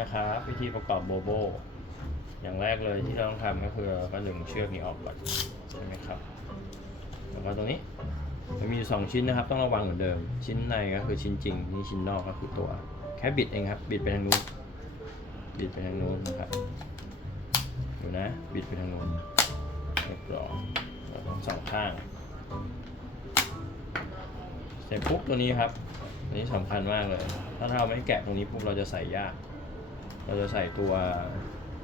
นะครับวิธีประกอบโบโบ อย่างแรกเลยที่เราต้องทำก็คือเราก็ดึงเชือกนี้ออกก่อนใช่ไหมครับแล้วก็ตรงนี้มันมีอยู่สองชิ้นนะครับ ต้องระวังเหมือนเดิม ชิ้นในก็คือชิ้นจริงนี่ชิ้นนอกก็คือตัวแค่บิดเองครับ บิดไปทางนู้นบิดไปทางนู้นนะครับดูนะบิดไปทางนู้นเรียบร้อยแล้วทั้งสองข้างเสร็จปุ๊บตัวนี้ครับอันนี้สำคัญมากเลย ถ้าเราไม่แกะตรงนี้ปุ๊บเราจะใส่ยาก เราจะใส่ตัว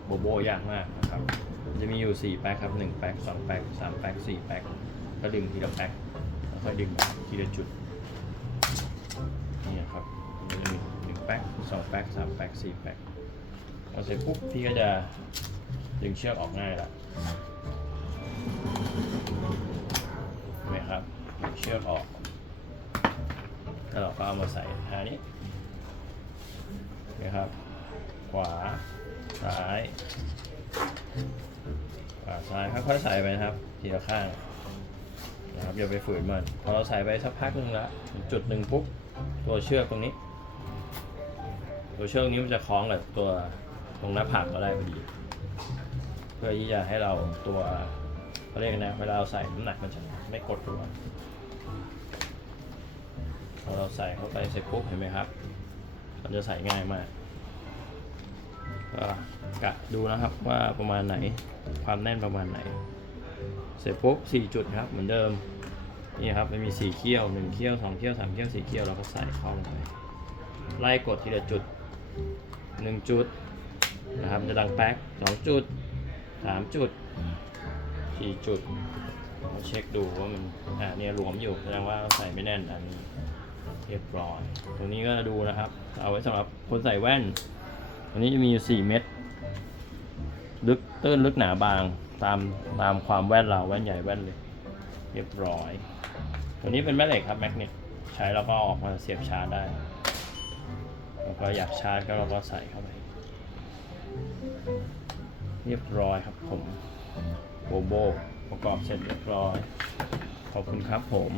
โบโบยากมากนะครับ จะมีอยู่ 4 แพ็คครับ 1 แพ็ค2 แพ็ค3 แพ็ค4 แพ็คก็ดึงทีละแพ็คแล้วค่อยดึงทีละจุด นี่ครับมันจะมี1แพ็ค2แพ็ค3แพ็ค4แพ็คพอเสร็จปุ๊บพี่ก็จะดึงเชือกออกง่ายละเห็นไหมครับดึงเชือกออก แล้วเราก็เอามาใส่ท่านี้นะครับ ขวา ซ้าย ขวาซ้ายค่อยๆใส่ไปนะครับทีละข้างนะครับอย่าไปฝืนมันพอเราใส่ไปสักพักหนึ่งละจุดหนึ่งปุ๊บตัวเชือกตรงนี้ ตัวเชือกนี้มันจะคล้องกับตัวตรงหน้าผากเราได้พอดี เพื่อที่จะให้เราตัวเขาเรียกนะเวลาเราใส่น้ำหนักมันจะไม่กดตัวพอเราใส่เข้าไปเสร็จปุ๊บเห็นไหมครับ มันจะใส่ง่ายมาก ก็กะดูนะครับว่าประมาณไหนความแน่นประมาณไหน เสร็จปุ๊บสี่จุดครับเหมือนเดิมนี่ครับมันมีสี่เขี้ยวหนึ่งเขี้ยวสองเขี้ยวสามเขี้ยวสี่เขี้ยวเราก็ใส่เข้าลงไปไล่กดทีละจุดหนึ่งจุดนะครับจะดังแป๊กสองจุดสามจุดสี่จุดเราเช็คดูว่ามันอ่าเนี่ยหลวมอยู่แสดงว่าเราใส่ไม่แน่นอันนี้เรียบร้อยตรงนี้ก็ดูนะครับ เอาไว้สำหรับคนใส่แว่น ตัวนี้จะมีอยู่4เม็ดลึกตื้นลึกหนาบางตามตามความแว่นเราแว่นใหญ่แว่นเล็กเรียบร้อย ตัวนี้เป็นแม่เหล็กครับแมกเนตใช้แล้วก็ออกมาเสียบชาร์จได้แล้วก็อยากชาร์จก็เราก็ใส่เข้าไป เรียบร้อยครับผมโบโบประกอบเสร็จเรียบร้อย ขอบคุณครับผม